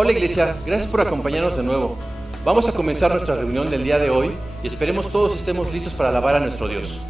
Hola Iglesia, gracias por acompañarnos de nuevo. Vamos a comenzar nuestra reunión del día de hoy y esperemos todos estemos listos para alabar a nuestro Dios.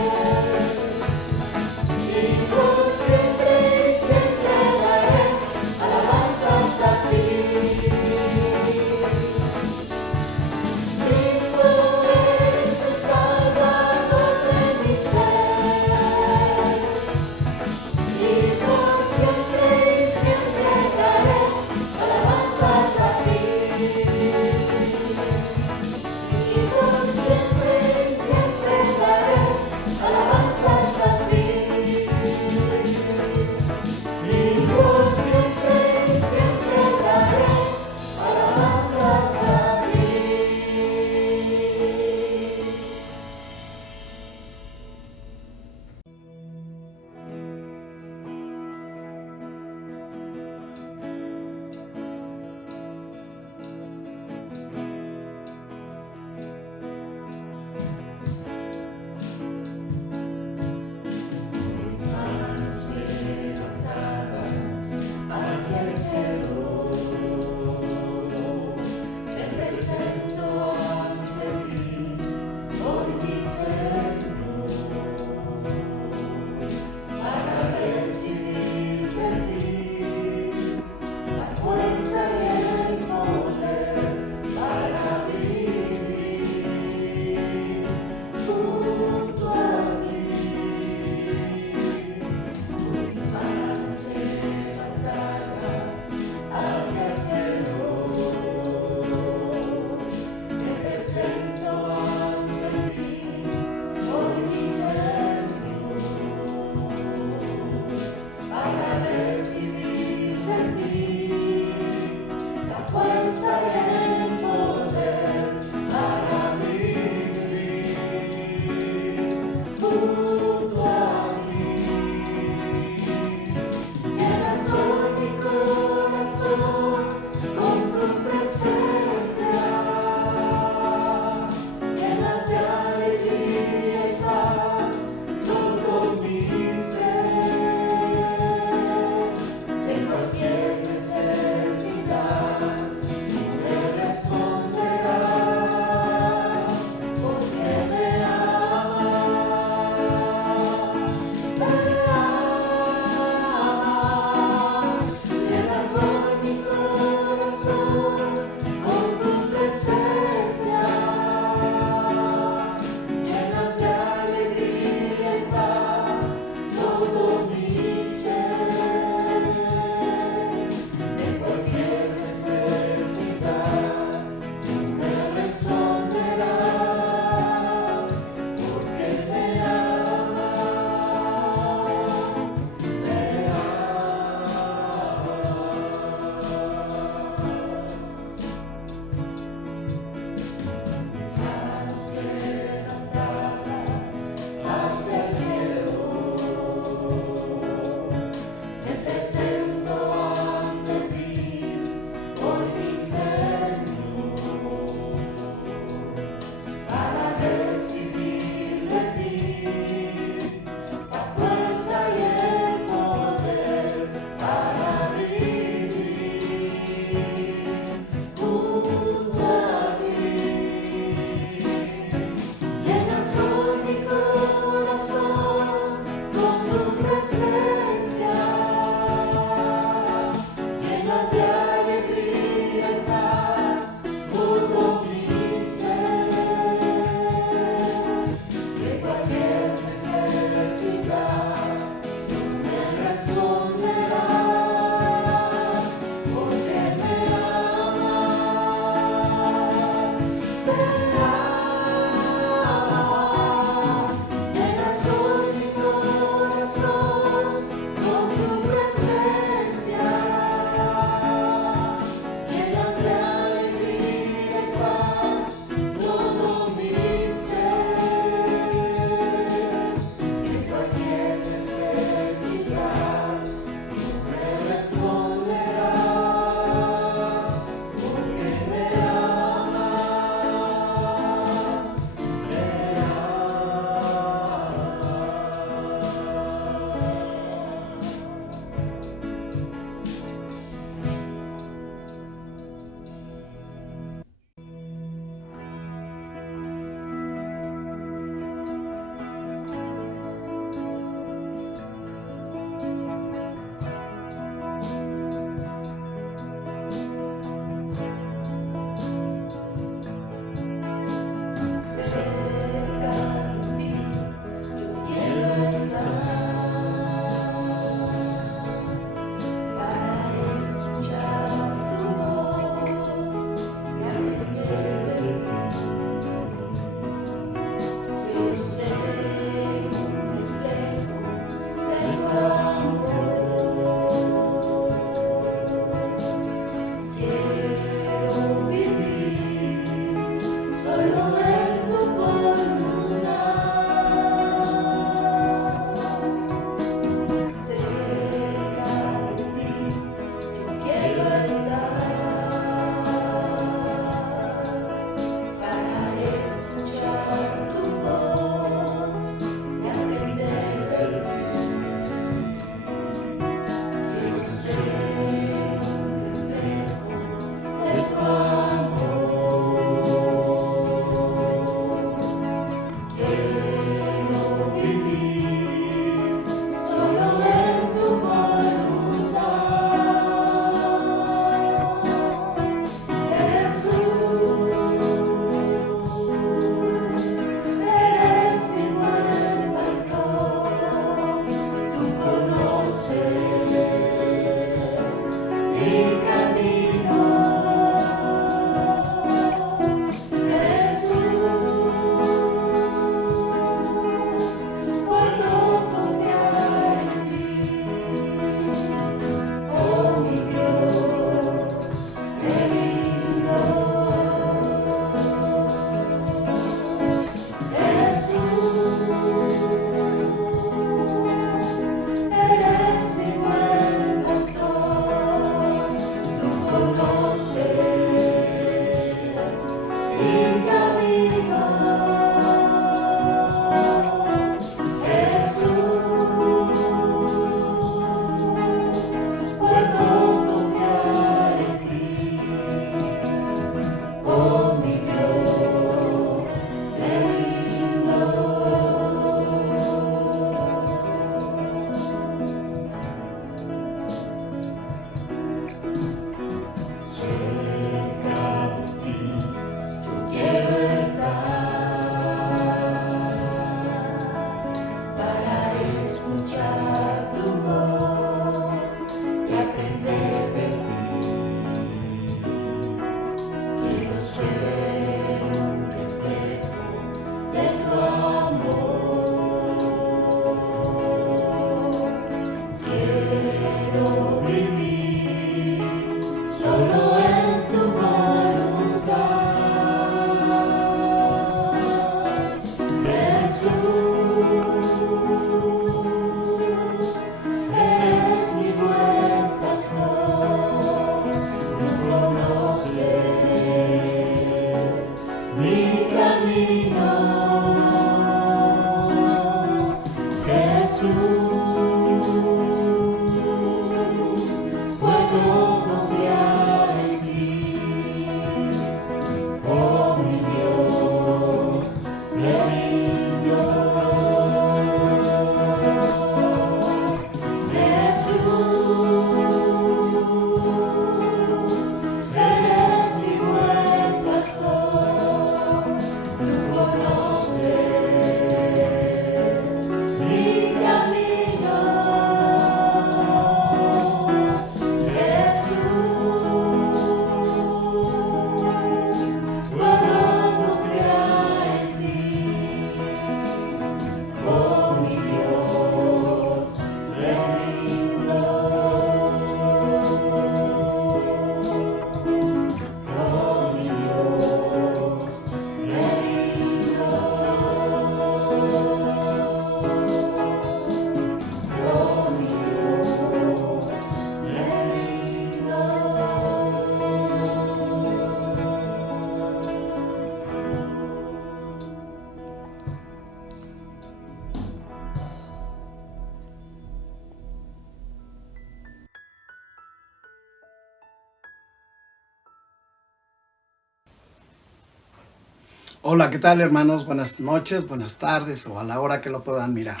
Hola, ¿qué tal, hermanos? Buenas noches, buenas tardes o a la hora que lo puedan mirar.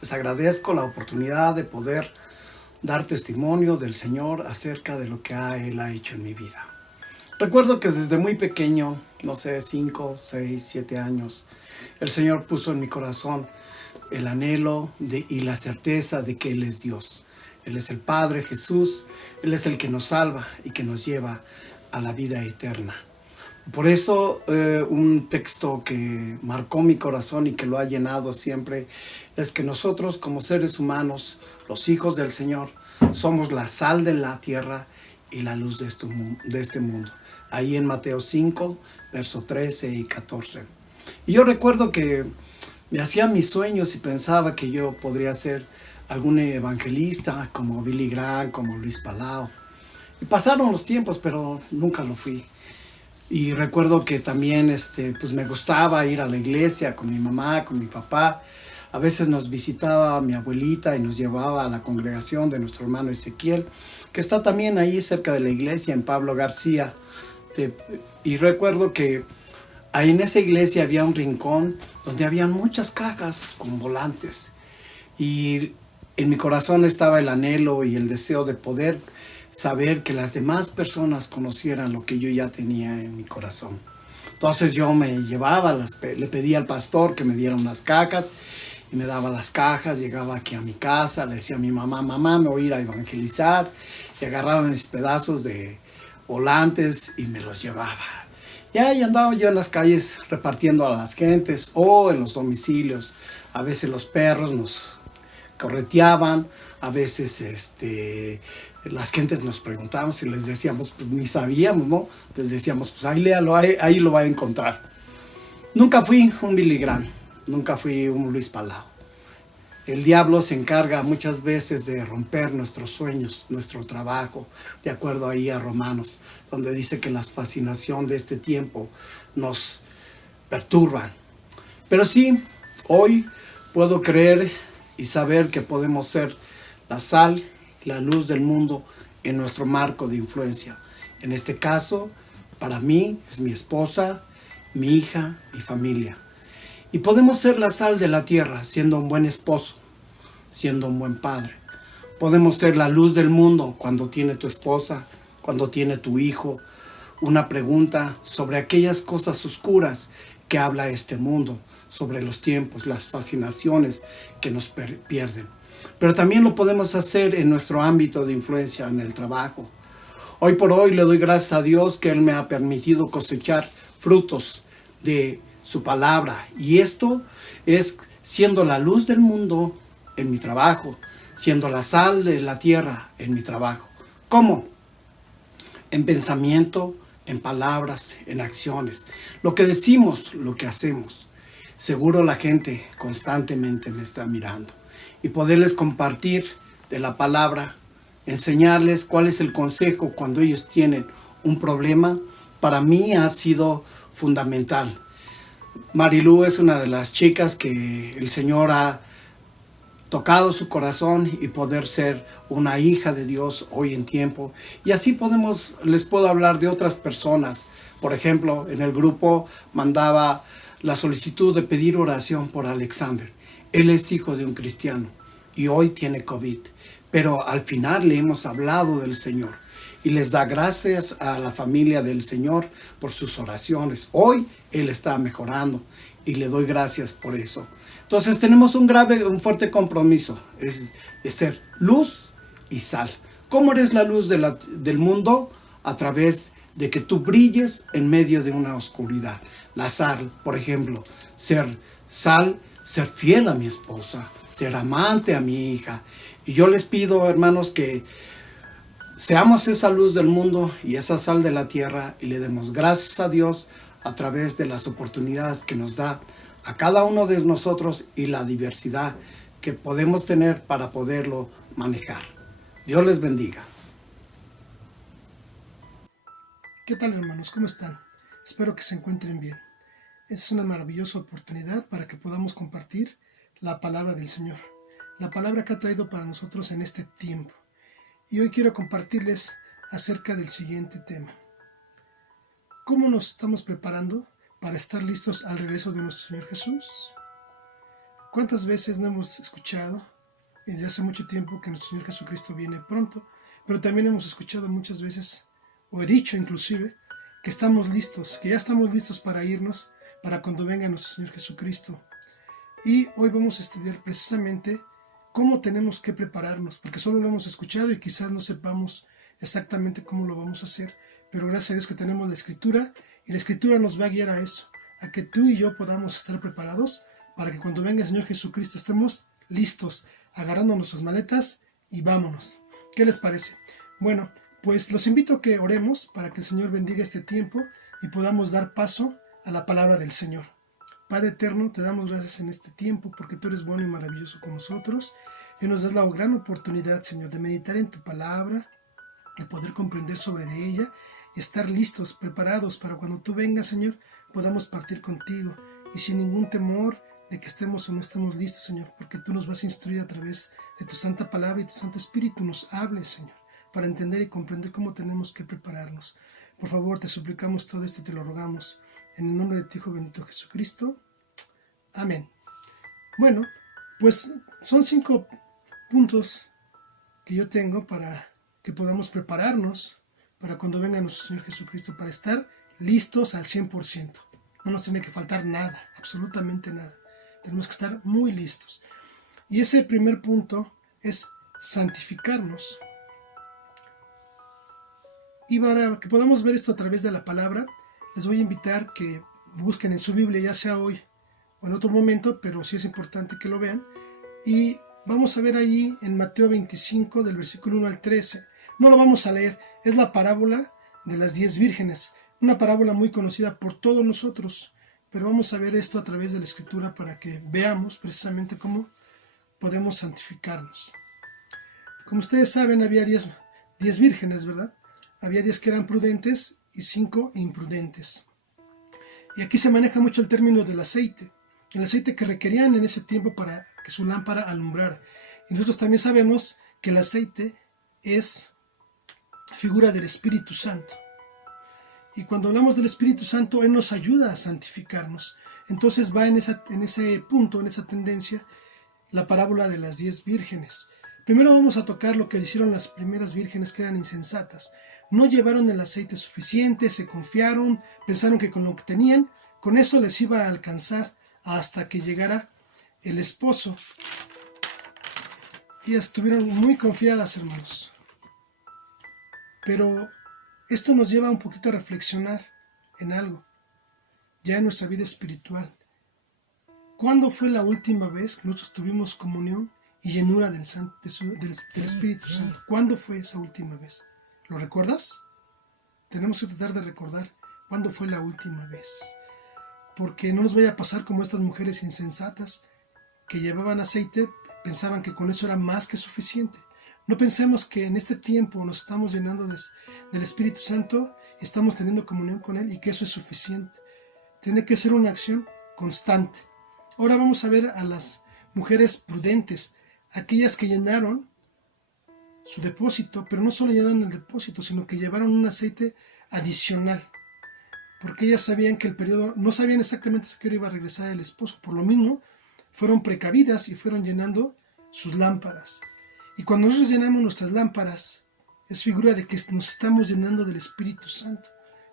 Les agradezco la oportunidad de poder dar testimonio del Señor acerca de lo que Él ha hecho en mi vida. Recuerdo que desde muy pequeño, no sé, 5, 6, 7 años, el Señor puso en mi corazón el anhelo y la certeza de que Él es Dios. Él es el Padre Jesús, Él es el que nos salva y que nos lleva a la vida eterna. Por eso un texto que marcó mi corazón y que lo ha llenado siempre es que nosotros como seres humanos, los hijos del Señor, somos la sal de la tierra y la luz de este mundo. Ahí en Mateo 5, versos 13 y 14. Y yo recuerdo que me hacía mis sueños y pensaba que yo podría ser algún evangelista como Billy Graham, como Luis Palau. Y pasaron los tiempos, pero nunca lo fui. Y recuerdo que también pues me gustaba ir a la iglesia con mi mamá, con mi papá. A veces nos visitaba mi abuelita y nos llevaba a la congregación de nuestro hermano Ezequiel, que está también ahí cerca de la iglesia, en Pablo García. Y recuerdo que ahí en esa iglesia había un rincón donde había muchas cajas con volantes. Y en mi corazón estaba el anhelo y el deseo de poder saber que las demás personas conocieran lo que yo ya tenía en mi corazón. Entonces yo me llevaba, le pedía al pastor que me diera unas cajas y me daba las cajas. Llegaba aquí a mi casa, le decía a mi mamá, me voy a ir a evangelizar, y agarraba mis pedazos de volantes y me los llevaba. Y ahí andaba yo en las calles repartiendo a las gentes o en los domicilios. A veces los perros nos correteaban, a veces las gentes nos preguntaban si les decíamos, pues ni sabíamos, ¿no? Les decíamos, pues ahí léalo, ahí lo va a encontrar. Nunca fui un Billy Graham, nunca fui un Luis Palau. El diablo se encarga muchas veces de romper nuestros sueños, nuestro trabajo, de acuerdo ahí a Romanos, donde dice que la fascinación de este tiempo nos perturban. Pero sí, hoy puedo creer y saber que podemos ser la sal, la luz del mundo en nuestro marco de influencia. En este caso, para mí es mi esposa, mi hija, mi familia. Y podemos ser la sal de la tierra, siendo un buen esposo, siendo un buen padre. Podemos ser la luz del mundo cuando tiene tu esposa, cuando tiene tu hijo, una pregunta sobre aquellas cosas oscuras que habla este mundo, sobre los tiempos, las fascinaciones que nos pierden. Pero también lo podemos hacer en nuestro ámbito de influencia, en el trabajo. Hoy por hoy le doy gracias a Dios que Él me ha permitido cosechar frutos de su palabra. Y esto es siendo la luz del mundo en mi trabajo, siendo la sal de la tierra en mi trabajo. ¿Cómo? En pensamiento, en palabras, en acciones. Lo que decimos, lo que hacemos. Seguro la gente constantemente me está mirando. Y poderles compartir de la palabra, enseñarles cuál es el consejo cuando ellos tienen un problema, para mí ha sido fundamental. Marilú es una de las chicas que el Señor ha tocado su corazón y poder ser una hija de Dios hoy en tiempo. Y así les puedo hablar de otras personas. Por ejemplo, en el grupo mandaba la solicitud de pedir oración por Alexander. Él es hijo de un cristiano y hoy tiene COVID. Pero al final le hemos hablado del Señor y les da gracias a la familia del Señor por sus oraciones. Hoy él está mejorando y le doy gracias por eso. Entonces tenemos un fuerte compromiso, es de ser luz y sal. ¿Cómo eres la luz del mundo? A través de que tú brilles en medio de una oscuridad. La sal, por ejemplo, ser sal, ser fiel a mi esposa, ser amante a mi hija. Y yo les pido, hermanos, que seamos esa luz del mundo y esa sal de la tierra y le demos gracias a Dios a través de las oportunidades que nos da a cada uno de nosotros y la diversidad que podemos tener para poderlo manejar. Dios les bendiga. ¿Qué tal, hermanos? ¿Cómo están? Espero que se encuentren bien. Esta es una maravillosa oportunidad para que podamos compartir la palabra del Señor, la palabra que ha traído para nosotros en este tiempo. Y hoy quiero compartirles acerca del siguiente tema. ¿Cómo nos estamos preparando para estar listos al regreso de nuestro Señor Jesús? ¿Cuántas veces no hemos escuchado desde hace mucho tiempo que nuestro Señor Jesucristo viene pronto? Pero también hemos escuchado muchas veces, o he dicho inclusive, que estamos listos, que ya estamos listos para irnos, para cuando venga nuestro Señor Jesucristo. Y hoy vamos a estudiar precisamente cómo tenemos que prepararnos, porque solo lo hemos escuchado y quizás no sepamos exactamente cómo lo vamos a hacer, pero gracias a Dios que tenemos la Escritura, y la Escritura nos va a guiar a eso, a que tú y yo podamos estar preparados para que cuando venga el Señor Jesucristo estemos listos, agarrando nuestras maletas y vámonos. ¿Qué les parece? Bueno, pues los invito a que oremos para que el Señor bendiga este tiempo y podamos dar paso a la palabra del Señor. Padre eterno, te damos gracias en este tiempo porque tú eres bueno y maravilloso con nosotros y nos das la gran oportunidad, Señor, de meditar en tu palabra, de poder comprender sobre de ella y estar listos, preparados para cuando tú vengas, Señor, podamos partir contigo y sin ningún temor de que estemos o no estemos listos, Señor, porque tú nos vas a instruir a través de tu santa palabra y tu Santo Espíritu nos hables, Señor, para entender y comprender cómo tenemos que prepararnos. Por favor, te suplicamos todo esto y te lo rogamos en el nombre de tu Hijo bendito Jesucristo. Amén. Bueno, pues son 5 puntos que yo tengo para que podamos prepararnos para cuando venga nuestro Señor Jesucristo, para estar listos al 100%. No nos tiene que faltar nada, absolutamente nada. Tenemos que estar muy listos. Y ese primer punto es santificarnos. Y para que podamos ver esto a través de la palabra, les voy a invitar que busquen en su Biblia, ya sea hoy o en otro momento, pero sí es importante que lo vean. Y vamos a ver allí en Mateo 25, del versículo 1 al 13. No lo vamos a leer, es la parábola de las 10 vírgenes, una parábola muy conocida por todos nosotros, pero vamos a ver esto a través de la Escritura para que veamos precisamente cómo podemos santificarnos. Como ustedes saben, había 10 vírgenes, ¿verdad? Había 10 que eran prudentes y 5 imprudentes. Y aquí se maneja mucho el término del aceite, el aceite que requerían en ese tiempo para que su lámpara alumbrara. Y nosotros también sabemos que el aceite es figura del Espíritu Santo. Y cuando hablamos del Espíritu Santo, Él nos ayuda a santificarnos. Entonces va en ese punto, en esa tendencia, la parábola de las 10 vírgenes. Primero vamos a tocar lo que hicieron las primeras vírgenes, que eran insensatas. No llevaron el aceite suficiente, se confiaron, pensaron que con lo que tenían, con eso les iba a alcanzar hasta que llegara el esposo. Y estuvieron muy confiadas, hermanos. Pero esto nos lleva un poquito a reflexionar en algo, ya en nuestra vida espiritual. ¿Cuándo fue la última vez que nosotros tuvimos comunión y llenura del Espíritu Santo? ¿Cuándo fue esa última vez? ¿Lo recuerdas? Tenemos que tratar de recordar cuándo fue la última vez. Porque no nos vaya a pasar como estas mujeres insensatas que llevaban aceite, pensaban que con eso era más que suficiente. No pensemos que en este tiempo nos estamos llenando del Espíritu Santo y estamos teniendo comunión con Él y que eso es suficiente. Tiene que ser una acción constante. Ahora vamos a ver a las mujeres prudentes, aquellas que llenaron su depósito, pero no solo llenaron el depósito, sino que llevaron un aceite adicional, porque ellas sabían que el periodo, no sabían exactamente a qué hora iba a regresar el esposo, por lo mismo fueron precavidas y fueron llenando sus lámparas. Y cuando nosotros llenamos nuestras lámparas, es figura de que nos estamos llenando del Espíritu Santo.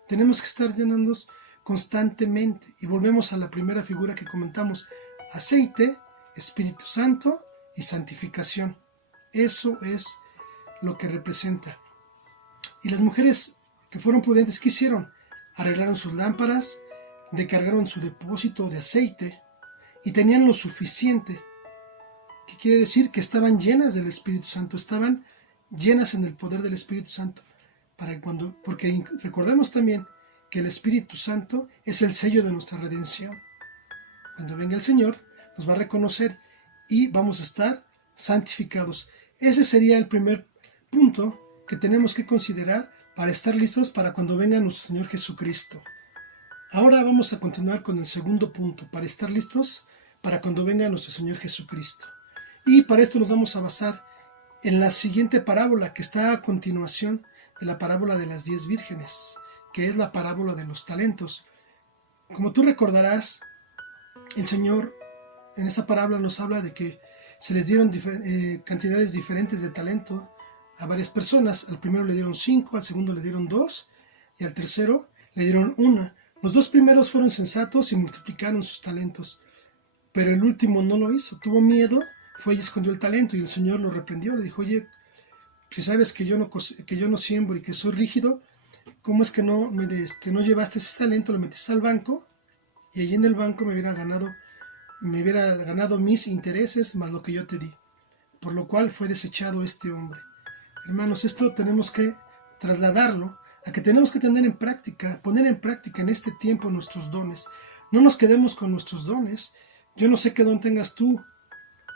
Tenemos que estar llenándonos constantemente. Y volvemos a la primera figura que comentamos: aceite, Espíritu Santo y santificación. Eso es lo que representa. Y las mujeres que fueron prudentes, ¿qué hicieron? Arreglaron sus lámparas, recargaron su depósito de aceite y tenían lo suficiente. ¿Qué quiere decir? Que estaban llenas del Espíritu Santo, estaban llenas en el poder del Espíritu Santo. Porque recordemos también que el Espíritu Santo es el sello de nuestra redención. Cuando venga el Señor, nos va a reconocer y vamos a estar santificados. Ese sería el primer punto que tenemos que considerar para estar listos para cuando venga nuestro Señor Jesucristo. Ahora vamos a continuar con el segundo punto, para estar listos para cuando venga nuestro Señor Jesucristo. Y para esto nos vamos a basar en la siguiente parábola que está a continuación de la parábola de las 10 vírgenes, que es la parábola de los talentos. Como tú recordarás, el Señor en esa parábola nos habla de que se les dieron cantidades diferentes de talento a varias personas. Al primero le dieron 5, al segundo le dieron 2 y al tercero le dieron 1. Los 2 primeros fueron sensatos y multiplicaron sus talentos, pero el último no lo hizo, tuvo miedo, fue y escondió el talento, y el Señor lo reprendió, le dijo: oye, si sabes que yo no siembro y que soy rígido, ¿cómo es que no llevaste ese talento, lo metiste al banco, y allí en el banco me hubiera ganado mis intereses más lo que yo te di? Por lo cual fue desechado este hombre. Hermanos, esto tenemos que trasladarlo a que tenemos que poner en práctica en este tiempo nuestros dones. No nos quedemos con nuestros dones. Yo no sé qué don tengas tú.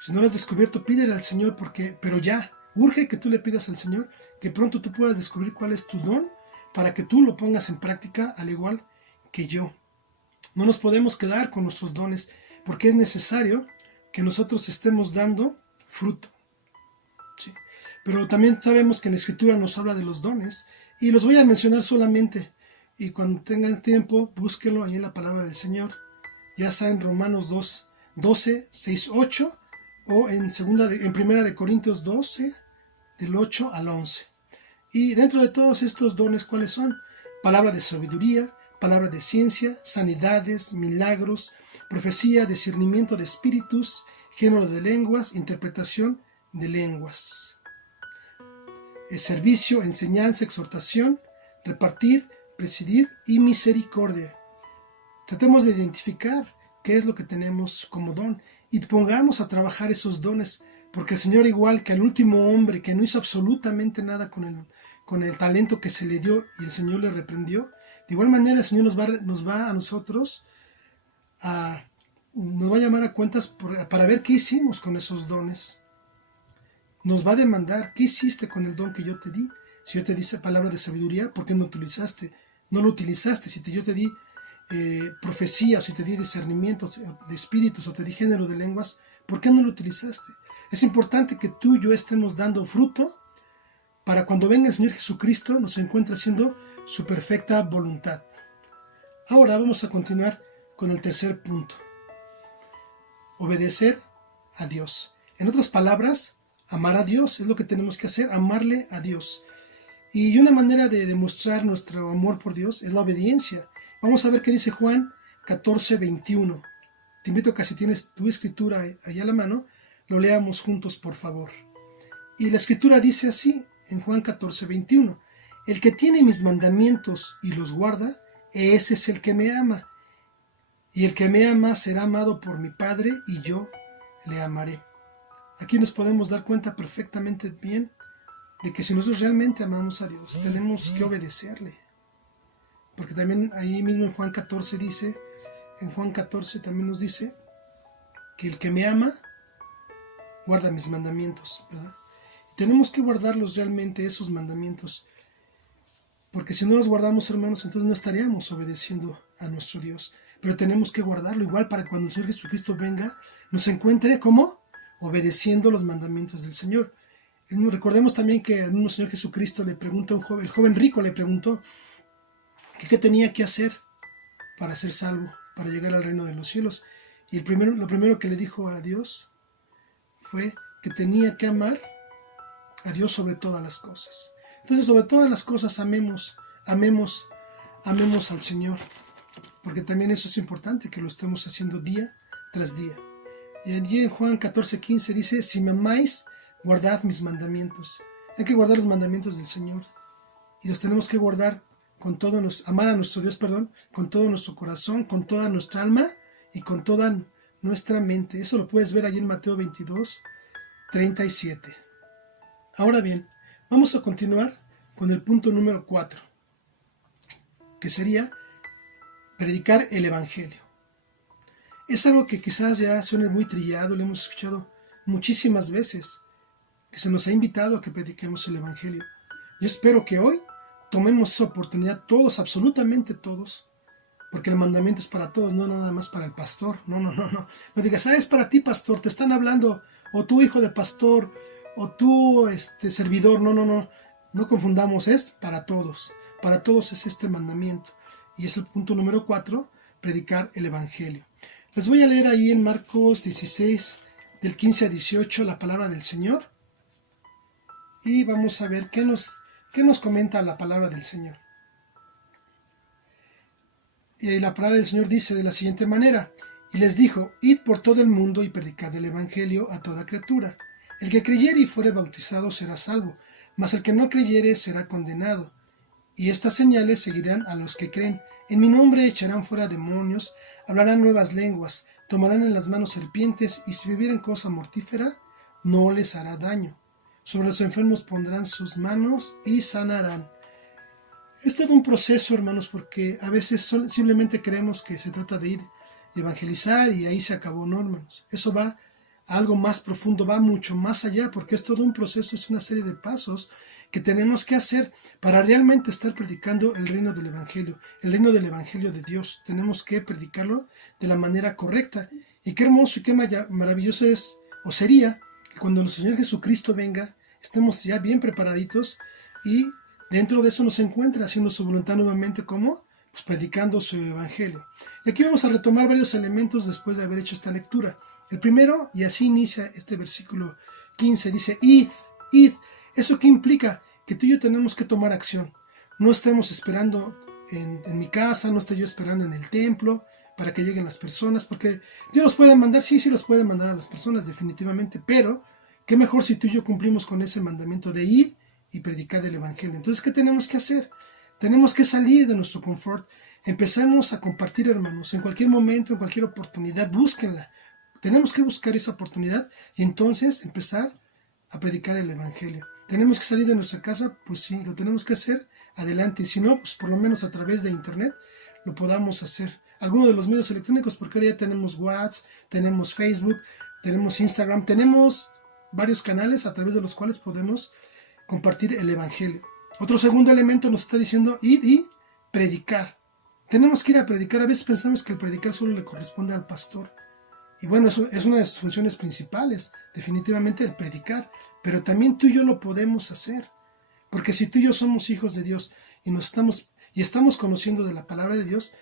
Si no lo has descubierto, pídele al Señor, pero ya, urge que tú le pidas al Señor que pronto tú puedas descubrir cuál es tu don para que tú lo pongas en práctica al igual que yo. No nos podemos quedar con nuestros dones, porque es necesario que nosotros estemos dando fruto. ¿Sí? Pero también sabemos que en la Escritura nos habla de los dones, y los voy a mencionar solamente, y cuando tengan tiempo, búsquenlo ahí en la palabra del Señor, ya sea en Romanos 12, 6, 8, o en 1 de Corintios 12, del 8 al 11. Y dentro de todos estos dones, ¿cuáles son? Palabra de sabiduría, palabra de ciencia, sanidades, milagros, profecía, discernimiento de espíritus, género de lenguas, interpretación de lenguas. Servicio, enseñanza, exhortación, repartir, presidir y misericordia. Tratemos de identificar qué es lo que tenemos como don y pongamos a trabajar esos dones, porque el Señor, igual que al último hombre que no hizo absolutamente nada con el talento que se le dio y el Señor le reprendió, de igual manera el Señor nos va a nosotros nos va a llamar a cuentas para ver qué hicimos con esos dones. Nos va a demandar: ¿qué hiciste con el don que yo te di? Si yo te di palabra de sabiduría, ¿por qué no lo utilizaste? Si yo te di profecía, o si te di discernimiento de espíritus, o te di género de lenguas, ¿por qué no lo utilizaste? Es importante que tú y yo estemos dando fruto para cuando venga el Señor Jesucristo nos encuentre haciendo su perfecta voluntad. Ahora vamos a continuar con el tercer punto: obedecer a Dios. En otras palabras, amar a Dios es lo que tenemos que hacer, amarle a Dios. Y una manera de demostrar nuestro amor por Dios es la obediencia. Vamos a ver qué dice Juan 14, 21. Te invito a que, si tienes tu escritura ahí a la mano, lo leamos juntos, por favor. Y la escritura dice así, en Juan 14, 21. El que tiene mis mandamientos y los guarda, ese es el que me ama. Y el que me ama será amado por mi Padre, y yo le amaré. Aquí nos podemos dar cuenta perfectamente bien de que si nosotros realmente amamos a Dios, tenemos que obedecerle. Porque también ahí mismo en Juan 14 también nos dice que el que me ama guarda mis mandamientos, ¿verdad? Y tenemos que guardarlos realmente, esos mandamientos, porque si no los guardamos, hermanos, entonces no estaríamos obedeciendo a nuestro Dios. pero tenemos que guardarlo igual para cuando el Señor Jesucristo venga, nos encuentre como obedeciendo los mandamientos del Señor. Recordemos también que al mismo Señor Jesucristo le preguntó a un joven, el joven rico le preguntó que qué tenía que hacer para ser salvo, para llegar al reino de los cielos. Y lo primero que le dijo a Dios fue que tenía que amar a Dios sobre todas las cosas. Entonces, sobre todas las cosas, amemos al Señor, porque también eso es importante, que lo estemos haciendo día tras día. Y allí en Juan 14:15 dice, si me amáis, guardad mis mandamientos. Hay que guardar los mandamientos del Señor, y los tenemos que guardar amar a nuestro Dios, con todo nuestro corazón, con toda nuestra alma y con toda nuestra mente. Eso lo puedes ver allí en Mateo 22:37. Ahora bien, vamos a continuar con el punto número 4, que sería predicar el Evangelio. Es algo que quizás ya suene muy trillado, lo hemos escuchado muchísimas veces, que se nos ha invitado a que prediquemos el Evangelio. Yo espero que hoy tomemos esa oportunidad todos, absolutamente todos, porque el mandamiento es para todos, no nada más para el pastor. No digas, es para ti, pastor, te están hablando, o tú, hijo de pastor, o tú, servidor. No confundamos, es para todos es este mandamiento, y es el punto número 4, predicar el Evangelio. Les voy a leer ahí en Marcos 16, del 15 a 18, la palabra del Señor, y vamos a ver qué nos comenta la palabra del Señor. Y la palabra del Señor dice de la siguiente manera, y les dijo, id por todo el mundo y predicad el Evangelio a toda criatura. El que creyere y fuere bautizado será salvo, mas el que no creyere será condenado. Y estas señales seguirán a los que creen. En mi nombre echarán fuera demonios, hablarán nuevas lenguas, tomarán en las manos serpientes, y si bebieren cosa mortífera, no les hará daño. Sobre los enfermos pondrán sus manos y sanarán. Es todo un proceso, hermanos, porque a veces simplemente creemos que se trata de ir a evangelizar y ahí se acabó, no, hermanos. Eso va a algo más profundo, va mucho más allá, porque es todo un proceso, es una serie de pasos que tenemos que hacer para realmente estar predicando el reino del Evangelio de Dios. Tenemos que predicarlo de la manera correcta. Y qué hermoso y qué maravilloso es, o sería, que cuando nuestro Señor Jesucristo venga, estemos ya bien preparaditos y dentro de eso nos encuentra haciendo su voluntad nuevamente, como pues predicando su Evangelio. Y aquí vamos a retomar varios elementos después de haber hecho esta lectura. El primero, y así inicia este versículo 15, dice, id. ¿Eso qué implica? Que tú y yo tenemos que tomar acción. No estemos esperando en mi casa, no estoy yo esperando en el templo para que lleguen las personas, porque Dios los puede mandar, sí los puede mandar a las personas definitivamente, pero qué mejor si tú y yo cumplimos con ese mandamiento de ir y predicar el Evangelio. Entonces, ¿qué tenemos que hacer? Tenemos que salir de nuestro confort. Empezamos a compartir, hermanos, en cualquier momento, en cualquier oportunidad, búsquenla. Tenemos que buscar esa oportunidad y entonces empezar a predicar el Evangelio. ¿Tenemos que salir de nuestra casa? Pues sí, lo tenemos que hacer, adelante. Y si no, pues por lo menos a través de internet lo podamos hacer. Algunos de los medios electrónicos, porque ahora ya tenemos WhatsApp, tenemos Facebook, tenemos Instagram, tenemos varios canales a través de los cuales podemos compartir el Evangelio. Otro segundo elemento nos está diciendo id y predicar. Tenemos que ir a predicar. A veces pensamos que el predicar solo le corresponde al pastor. Y bueno, eso es una de sus funciones principales, definitivamente el predicar. Pero también tú y yo lo podemos hacer. Porque si tú y yo somos hijos de Dios y estamos conociendo de la palabra de Dios,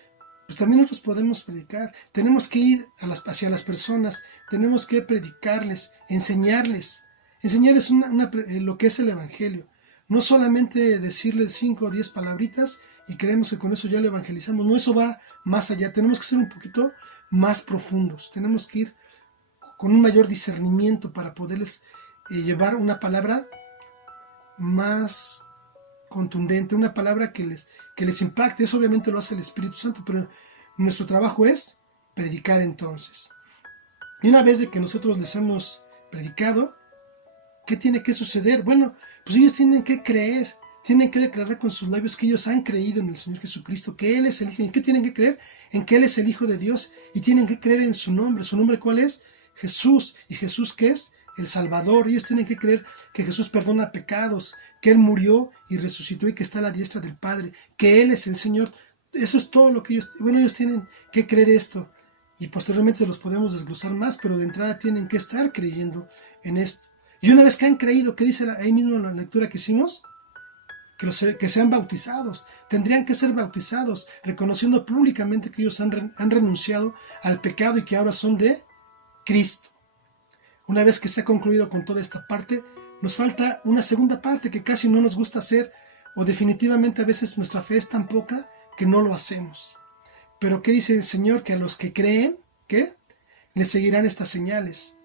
pues también nosotros podemos predicar. Tenemos que ir hacia las personas, tenemos que predicarles, enseñarles lo que es el Evangelio. No solamente decirles 5 o 10 palabritas y creemos que con eso ya lo evangelizamos. No, eso va más allá. Tenemos que ser un poquito más profundos. Tenemos que ir con un mayor discernimiento para poderles llevar una palabra más contundente, una palabra que les impacte. Eso obviamente lo hace el Espíritu Santo, pero nuestro trabajo es predicar entonces. Y una vez de que nosotros les hemos predicado, ¿qué tiene que suceder? Bueno, pues ellos tienen que creer, tienen que declarar con sus labios que ellos han creído en el Señor Jesucristo, que Él es el Hijo. ¿En qué tienen que creer? En que Él es el Hijo de Dios, y tienen que creer en su nombre. ¿Su nombre cuál es? Jesús. ¿Y Jesús qué es? El Salvador. Ellos tienen que creer que Jesús perdona pecados, que Él murió y resucitó y que está a la diestra del Padre, que Él es el Señor. Eso es todo lo que ellos tienen que creer esto. Y posteriormente los podemos desglosar más, pero de entrada tienen que estar creyendo en esto. Y una vez que han creído, ¿qué dice ahí mismo en la lectura que hicimos? Que sean bautizados. Tendrían que ser bautizados, reconociendo públicamente que ellos han renunciado al pecado y que ahora son de Cristo. Una vez que se ha concluido con toda esta parte, nos falta una segunda parte que casi no nos gusta hacer, o definitivamente a veces nuestra fe es tan poca que no lo hacemos. Pero ¿qué dice el Señor? Que a los que creen, ¿qué? Les seguirán estas señales.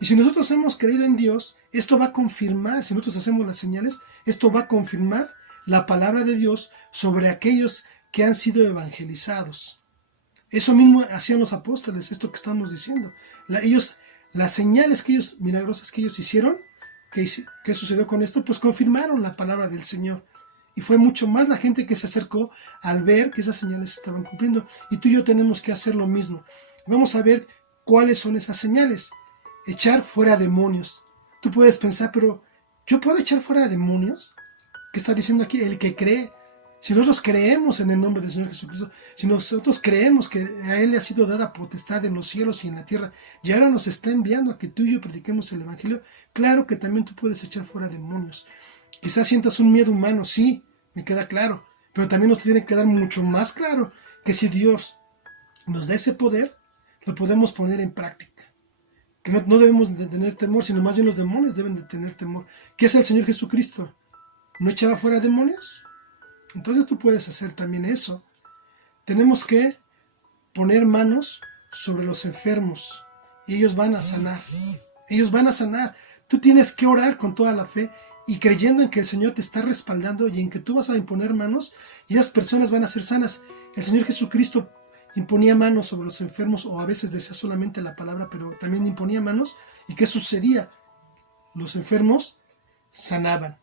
Y si nosotros hemos creído en Dios, esto va a confirmar, si nosotros hacemos las señales, esto va a confirmar la palabra de Dios sobre aquellos que han sido evangelizados. Eso mismo hacían los apóstoles, esto que estamos diciendo. Las señales milagrosas que ellos hicieron, ¿qué sucedió con esto? Pues confirmaron la palabra del Señor. Y fue mucho más la gente que se acercó al ver que esas señales estaban cumpliendo. Y tú y yo tenemos que hacer lo mismo. Vamos a ver cuáles son esas señales. Echar fuera demonios. Tú puedes pensar, pero ¿yo puedo echar fuera demonios? ¿Qué está diciendo aquí? El que cree. Si nosotros creemos en el nombre del Señor Jesucristo, si nosotros creemos que a Él le ha sido dada potestad en los cielos y en la tierra, y ahora nos está enviando a que tú y yo prediquemos el Evangelio, claro que también tú puedes echar fuera demonios. Quizás sientas un miedo humano, sí, me queda claro, pero también nos tiene que quedar mucho más claro que si Dios nos da ese poder, lo podemos poner en práctica. Que no debemos de tener temor, sino más bien los demonios deben de tener temor. ¿Qué hace el Señor Jesucristo? ¿No echaba fuera demonios? Entonces tú puedes hacer también eso. Tenemos que poner manos sobre los enfermos y ellos van a sanar. Ellos van a sanar. Tú tienes que orar con toda la fe y creyendo en que el Señor te está respaldando y en que tú vas a imponer manos y esas personas van a ser sanas. El Señor Jesucristo imponía manos sobre los enfermos, o a veces decía solamente la palabra, pero también imponía manos. ¿Y qué sucedía? Los enfermos sanaban.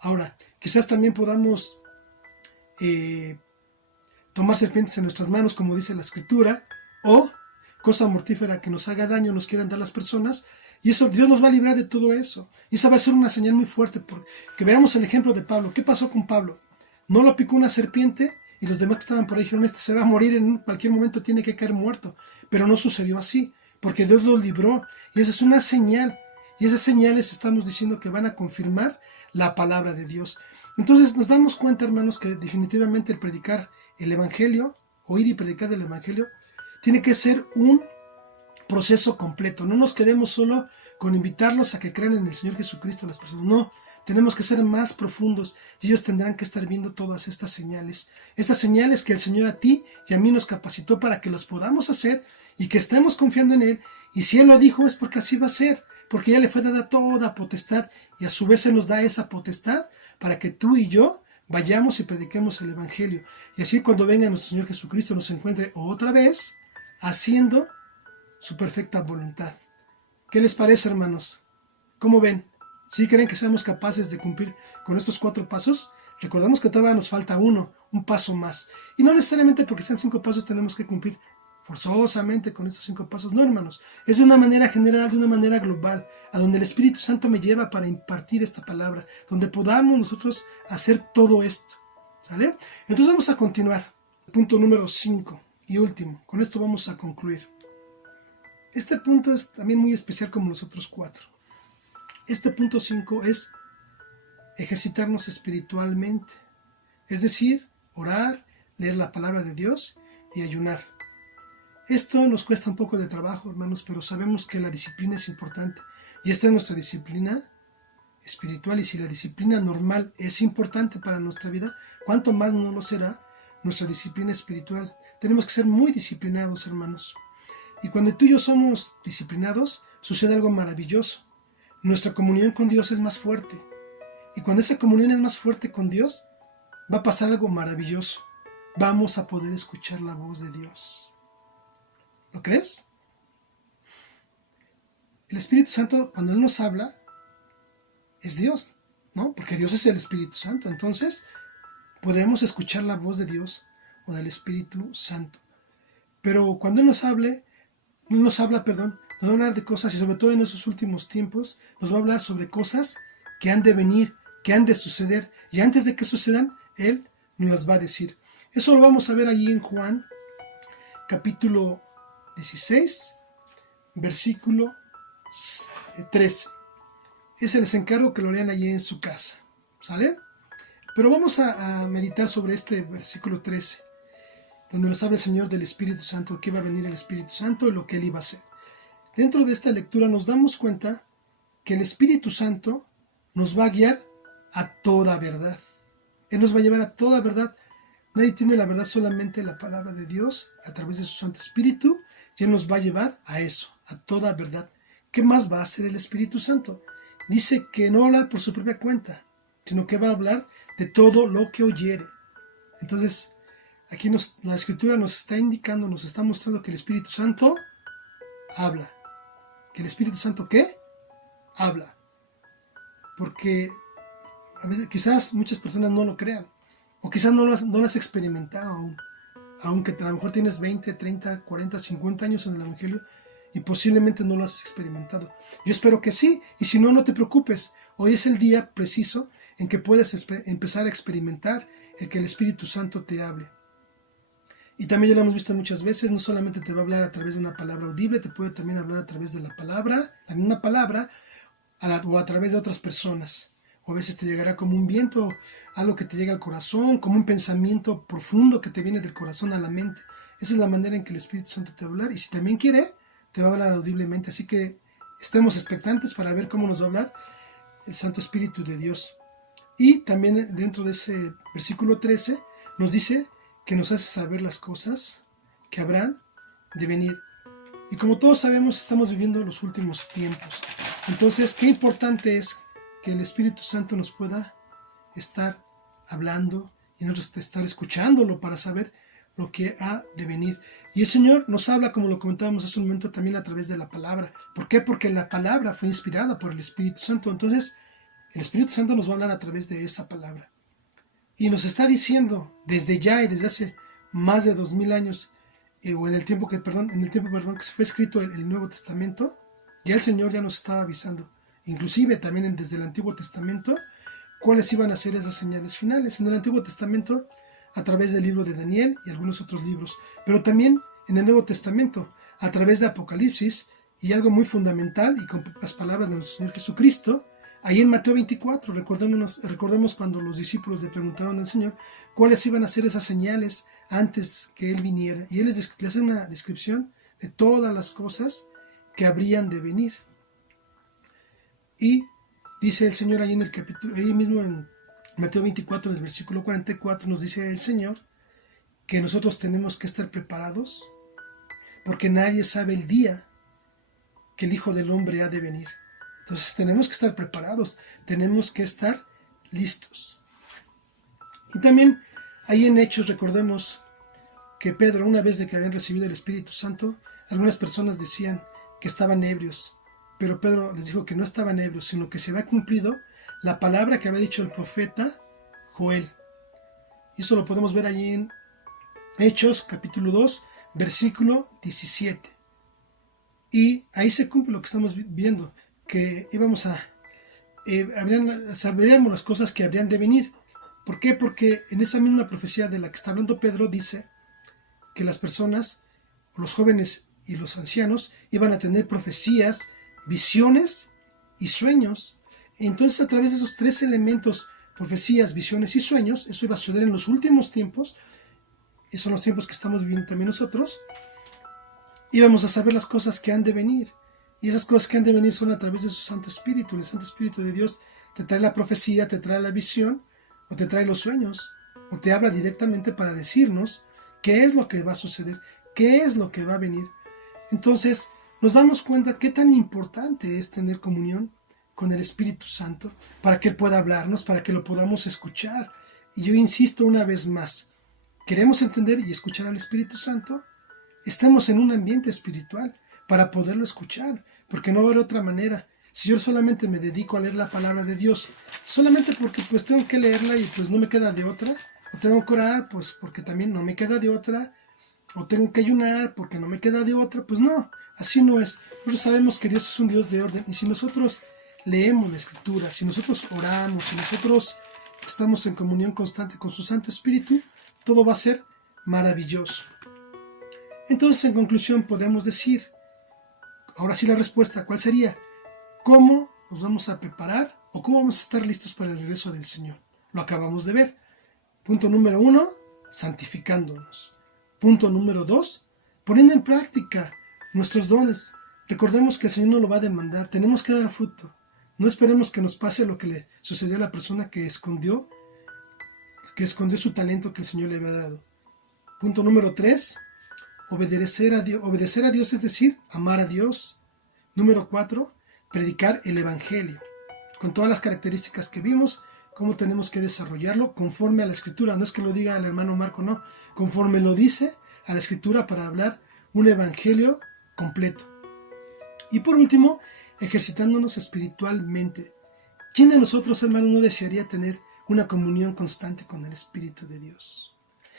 Ahora, quizás también podamos tomar serpientes en nuestras manos, como dice la Escritura, o cosa mortífera que nos haga daño, nos quieran dar las personas, y eso Dios nos va a librar de todo eso. Y esa va a ser una señal muy fuerte, porque veamos el ejemplo de Pablo. ¿Qué pasó con Pablo? No lo picó una serpiente, y los demás que estaban por ahí dijeron, este se va a morir en cualquier momento, tiene que caer muerto. Pero no sucedió así, porque Dios lo libró, y esa es una señal, y esas señales estamos diciendo que van a confirmar la palabra de Dios. Entonces nos damos cuenta, hermanos, que definitivamente el predicar el Evangelio, oír y predicar el Evangelio, tiene que ser un proceso completo. No nos quedemos solo con invitarlos a que crean en el Señor Jesucristo a las personas. No, tenemos que ser más profundos y ellos tendrán que estar viendo todas estas señales que el Señor a ti y a mí nos capacitó para que las podamos hacer y que estemos confiando en Él. Y si Él lo dijo es porque así va a ser, porque ya le fue dada toda potestad y a su vez Él nos da esa potestad para que tú y yo vayamos y prediquemos el Evangelio. Y así cuando venga nuestro Señor Jesucristo nos encuentre otra vez haciendo su perfecta voluntad. ¿Qué les parece, hermanos? ¿Cómo ven? ¿Sí creen que seamos capaces de cumplir con estos 4 pasos? Recordamos que todavía nos falta un paso más. Y no necesariamente porque sean 5 pasos tenemos que cumplir forzosamente con estos 5 pasos. No, hermanos. Es de una manera general, de una manera global, a donde el Espíritu Santo me lleva para impartir esta palabra, donde podamos nosotros hacer todo esto. ¿Sale? Entonces vamos a continuar. Punto número 5 y último. Con esto vamos a concluir. Este punto es también muy especial como los otros 4. Este punto 5 es ejercitarnos espiritualmente. Es decir, orar, leer la palabra de Dios y ayunar. Esto nos cuesta un poco de trabajo, hermanos, pero sabemos que la disciplina es importante. Y esta es nuestra disciplina espiritual. Y si la disciplina normal es importante para nuestra vida, ¿cuánto más no lo será nuestra disciplina espiritual? Tenemos que ser muy disciplinados, hermanos. Y cuando tú y yo somos disciplinados, sucede algo maravilloso. Nuestra comunión con Dios es más fuerte. Y cuando esa comunión es más fuerte con Dios, va a pasar algo maravilloso. Vamos a poder escuchar la voz de Dios. ¿Lo crees? El Espíritu Santo, cuando Él nos habla, es Dios, ¿no? Porque Dios es el Espíritu Santo. Entonces, podemos escuchar la voz de Dios o del Espíritu Santo. Pero cuando Él nos va a hablar de cosas, y sobre todo en esos últimos tiempos, nos va a hablar sobre cosas que han de venir, que han de suceder, y antes de que sucedan, Él nos las va a decir. Eso lo vamos a ver allí en Juan, capítulo 16, versículo 13. Ese les encargo que lo lean allí en su casa, ¿sale? Pero vamos a meditar sobre este versículo 13, donde nos habla el Señor del Espíritu Santo, que iba a venir el Espíritu Santo y lo que Él iba a hacer. Dentro de esta lectura nos damos cuenta que el Espíritu Santo nos va a guiar a toda verdad. Él nos va a llevar a toda verdad. Nadie tiene la verdad, solamente la palabra de Dios a través de su Santo Espíritu, y Él nos va a llevar a eso, a toda verdad. ¿Qué más va a hacer el Espíritu Santo? Dice que no va a hablar por su propia cuenta, sino que va a hablar de todo lo que oyere. Entonces, aquí la Escritura nos está indicando, nos está mostrando que el Espíritu Santo habla. ¿Que el Espíritu Santo qué? Habla. Porque a veces, quizás muchas personas no lo crean, o quizás no lo has experimentado aún, aunque a lo mejor tienes 20, 30, 40, 50 años en el Evangelio y posiblemente no lo has experimentado. Yo espero que sí, y si no, no te preocupes. Hoy es el día preciso en que puedes empezar a experimentar el que el Espíritu Santo te hable. Y también ya lo hemos visto muchas veces, no solamente te va a hablar a través de una palabra audible, te puede también hablar a través de la palabra, la misma palabra, o a través de otras personas. O a veces te llegará como un viento, algo que te llega al corazón, como un pensamiento profundo que te viene del corazón a la mente. Esa es la manera en que el Espíritu Santo te va a hablar. Y si también quiere, te va a hablar audiblemente. Así que estemos expectantes para ver cómo nos va a hablar el Santo Espíritu de Dios. Y también dentro de ese versículo 13 nos dice que nos hace saber las cosas que habrán de venir. Y como todos sabemos, estamos viviendo los últimos tiempos. Entonces, qué importante es que el Espíritu Santo nos pueda estar hablando y nosotros estar escuchándolo para saber lo que ha de venir. Y el Señor nos habla, como lo comentábamos hace un momento, también a través de la palabra. ¿Por qué? Porque la palabra fue inspirada por el Espíritu Santo. Entonces, el Espíritu Santo nos va a hablar a través de esa palabra. Y nos está diciendo desde ya y desde hace más de 2000 años, o en el tiempo que se fue escrito el Nuevo Testamento, ya el Señor ya nos estaba avisando, inclusive también desde el Antiguo Testamento, cuáles iban a ser esas señales finales. En el Antiguo Testamento, a través del libro de Daniel y algunos otros libros, pero también en el Nuevo Testamento, a través de Apocalipsis, y algo muy fundamental, y con las palabras de nuestro Señor Jesucristo, ahí en Mateo 24, recordemos cuando los discípulos le preguntaron al Señor cuáles iban a ser esas señales antes que Él viniera. Y Él les hace una descripción de todas las cosas que habrían de venir. Y dice el Señor ahí en el capítulo, ahí mismo en Mateo 24, en el versículo 44, nos dice el Señor que nosotros tenemos que estar preparados, porque nadie sabe el día que el Hijo del Hombre ha de venir. Entonces tenemos que estar preparados, tenemos que estar listos. Y también ahí en Hechos recordemos que Pedro, una vez de que habían recibido el Espíritu Santo, algunas personas decían que estaban ebrios, pero Pedro les dijo que no estaban ebrios, sino que se había cumplido la palabra que había dicho el profeta Joel. Y eso lo podemos ver allí en Hechos capítulo 2, versículo 17. Y ahí se cumple lo que estamos viendo, que sabríamos las cosas que habrían de venir. ¿Por qué? Porque en esa misma profecía de la que está hablando Pedro dice que las personas, los jóvenes y los ancianos, iban a tener profecías, visiones y sueños. Entonces, a través de esos tres elementos, profecías, visiones y sueños, eso iba a suceder en los últimos tiempos, y son los tiempos que estamos viviendo también nosotros, íbamos a saber las cosas que han de venir. Y esas cosas que han de venir son a través de su Santo Espíritu. El Santo Espíritu de Dios te trae la profecía, te trae la visión, o te trae los sueños, o te habla directamente para decirnos qué es lo que va a suceder, qué es lo que va a venir. Entonces, nos damos cuenta qué tan importante es tener comunión con el Espíritu Santo, para que Él pueda hablarnos, para que lo podamos escuchar. Y yo insisto una vez más, queremos entender y escuchar al Espíritu Santo, estamos en un ambiente espiritual para poderlo escuchar, porque no va a haber otra manera. Si yo solamente me dedico a leer la palabra de Dios, solamente porque pues tengo que leerla y pues no me queda de otra, o tengo que orar pues porque también no me queda de otra, o tengo que ayunar porque no me queda de otra, pues no, así no es. Nosotros sabemos que Dios es un Dios de orden, y si nosotros leemos la Escritura, si nosotros oramos, si nosotros estamos en comunión constante con su Santo Espíritu, todo va a ser maravilloso. Entonces, en conclusión, podemos decir, ahora sí la respuesta, ¿cuál sería? ¿Cómo nos vamos a preparar o cómo vamos a estar listos para el regreso del Señor? Lo acabamos de ver. Punto número 1, santificándonos. Punto número 2, poniendo en práctica nuestros dones. Recordemos que el Señor nos lo va a demandar. Tenemos que dar fruto. No esperemos que nos pase lo que le sucedió a la persona que escondió su talento que el Señor le había dado. Punto número 3, obedecer a Dios, es decir, amar a Dios. Número 4, predicar el Evangelio. Con todas las características que vimos, cómo tenemos que desarrollarlo conforme a la Escritura. No es que lo diga el hermano Marco, no. Conforme lo dice a la Escritura para hablar un Evangelio completo. Y por último, ejercitándonos espiritualmente. ¿Quién de nosotros, hermanos, no desearía tener una comunión constante con el Espíritu de Dios?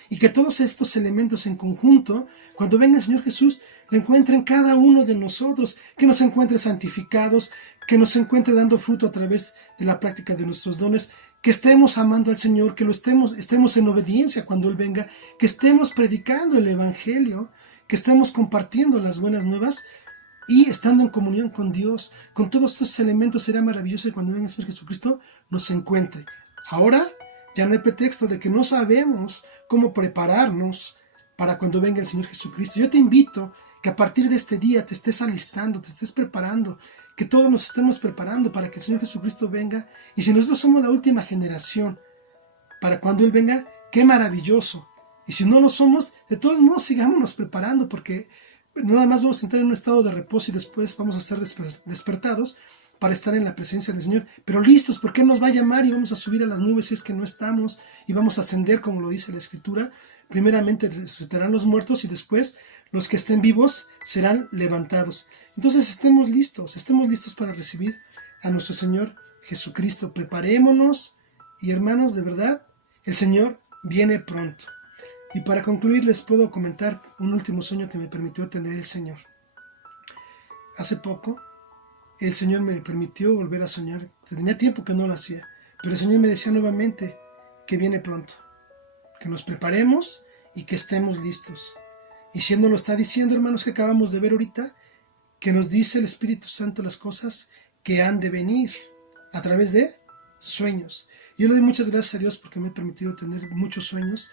Y que todos estos elementos en conjunto, cuando venga el Señor Jesús, lo encuentre en cada uno de nosotros, que nos encuentre santificados, que nos encuentre dando fruto a través de la práctica de nuestros dones, que estemos amando al Señor, que estemos en obediencia cuando Él venga, que estemos predicando el Evangelio, que estemos compartiendo las buenas nuevas y estando en comunión con Dios. Con todos estos elementos será maravilloso que cuando venga el Señor Jesucristo nos encuentre. Ahora ya no hay pretexto de que no sabemos cómo prepararnos para cuando venga el Señor Jesucristo. Yo te invito que a partir de este día te estés alistando, te estés preparando, que todos nos estemos preparando para que el Señor Jesucristo venga. Y si nosotros somos la última generación, para cuando Él venga, ¡qué maravilloso! Y si no lo somos, de todos modos sigámonos preparando, porque nada más vamos a entrar en un estado de reposo y después vamos a ser despertados para estar en la presencia del Señor, pero listos, porque Él nos va a llamar y vamos a subir a las nubes si es que no estamos, y vamos a ascender como lo dice la Escritura. Primeramente resucitarán los muertos y después los que estén vivos serán levantados. Entonces estemos listos para recibir a nuestro Señor Jesucristo. Preparémonos y, hermanos, de verdad, el Señor viene pronto. Y para concluir les puedo comentar un último sueño que me permitió tener el Señor. Hace poco el Señor me permitió volver a soñar. Tenía tiempo que no lo hacía, pero el Señor me decía nuevamente que viene pronto, que nos preparemos y que estemos listos. Y si Él nos lo está diciendo, hermanos, que acabamos de ver ahorita, que nos dice el Espíritu Santo las cosas que han de venir a través de sueños. Y yo le doy muchas gracias a Dios porque me ha permitido tener muchos sueños,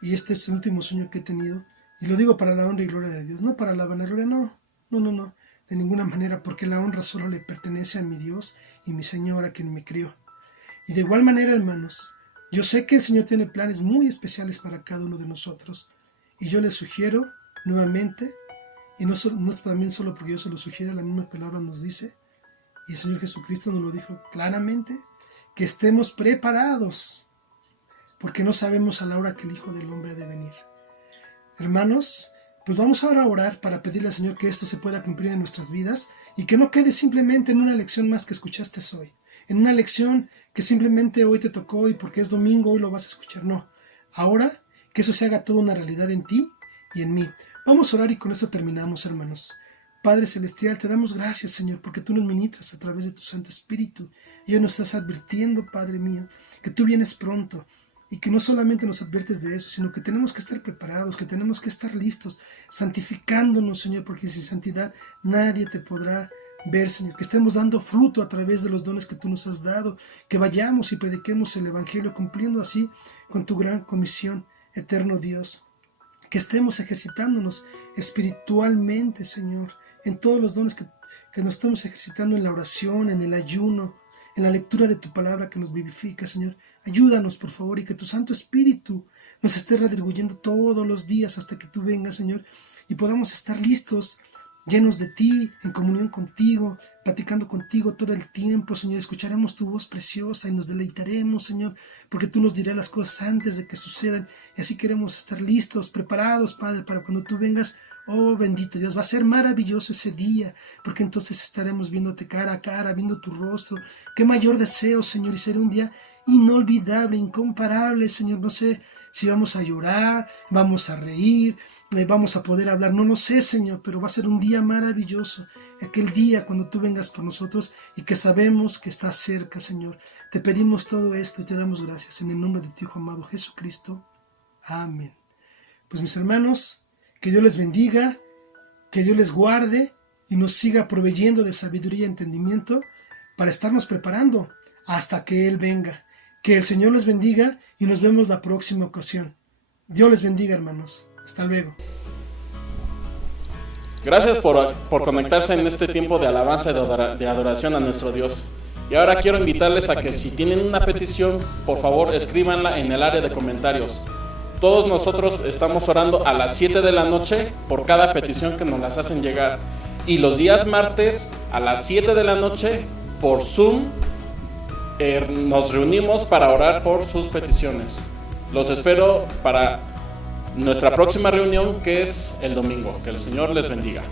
y este es el último sueño que he tenido, y lo digo para la honra y gloria de Dios, no para la vanagloria, no, de ninguna manera, porque la honra solo le pertenece a mi Dios y mi Señor, a quien me crió. Y de igual manera, hermanos, yo sé que el Señor tiene planes muy especiales para cada uno de nosotros, y yo les sugiero nuevamente, y no también solo porque yo se lo sugiero, la misma palabra nos dice, y el Señor Jesucristo nos lo dijo claramente, que estemos preparados, porque no sabemos a la hora que el Hijo del Hombre ha de venir. Hermanos, pues vamos ahora a orar para pedirle al Señor que esto se pueda cumplir en nuestras vidas y que no quede simplemente en una lección más que escuchaste hoy, en una lección que simplemente hoy te tocó y porque es domingo hoy lo vas a escuchar. No, ahora que eso se haga toda una realidad en ti y en mí. Vamos a orar y con eso terminamos, hermanos. Padre Celestial, te damos gracias, Señor, porque tú nos ministras a través de tu Santo Espíritu y hoy nos estás advirtiendo, Padre mío, que tú vienes pronto. Y que no solamente nos adviertes de eso, sino que tenemos que estar preparados, que tenemos que estar listos, santificándonos, Señor, porque sin santidad nadie te podrá ver, Señor. Que estemos dando fruto a través de los dones que tú nos has dado, que vayamos y prediquemos el Evangelio, cumpliendo así con tu gran comisión, eterno Dios. Que estemos ejercitándonos espiritualmente, Señor, en todos los dones que nos estamos ejercitando en la oración, en el ayuno, en la lectura de tu palabra que nos vivifica, Señor. Ayúdanos, por favor, y que tu Santo Espíritu nos esté redarguyendo todos los días hasta que tú vengas, Señor, y podamos estar listos, llenos de ti, en comunión contigo, platicando contigo todo el tiempo, Señor. Escucharemos tu voz preciosa y nos deleitaremos, Señor, porque tú nos dirás las cosas antes de que sucedan, y así queremos estar listos, preparados, Padre, para cuando tú vengas. Oh, bendito Dios, va a ser maravilloso ese día, porque entonces estaremos viéndote cara a cara, viendo tu rostro. Qué mayor deseo, Señor, y será un día inolvidable, incomparable, Señor. No sé si vamos a llorar, vamos a reír, vamos a poder hablar, no lo sé, Señor, pero va a ser un día maravilloso, aquel día cuando tú vengas por nosotros y que sabemos que estás cerca, Señor. Te pedimos todo esto y te damos gracias en el nombre de tu Hijo amado Jesucristo. Amén. Pues mis hermanos, que Dios les bendiga, que Dios les guarde y nos siga proveyendo de sabiduría y entendimiento para estarnos preparando hasta que Él venga. Que el Señor les bendiga y nos vemos la próxima ocasión. Dios les bendiga, hermanos. Hasta luego. Gracias por conectarse en este tiempo de alabanza y de adoración a nuestro Dios. Y ahora quiero invitarles a que si tienen una petición, por favor escríbanla en el área de comentarios. Todos nosotros estamos orando a las 7 de la noche por cada petición que nos las hacen llegar. Y los días martes a las 7 de la noche por Zoom nos reunimos para orar por sus peticiones. Los espero para nuestra próxima reunión, que es el domingo. Que el Señor les bendiga.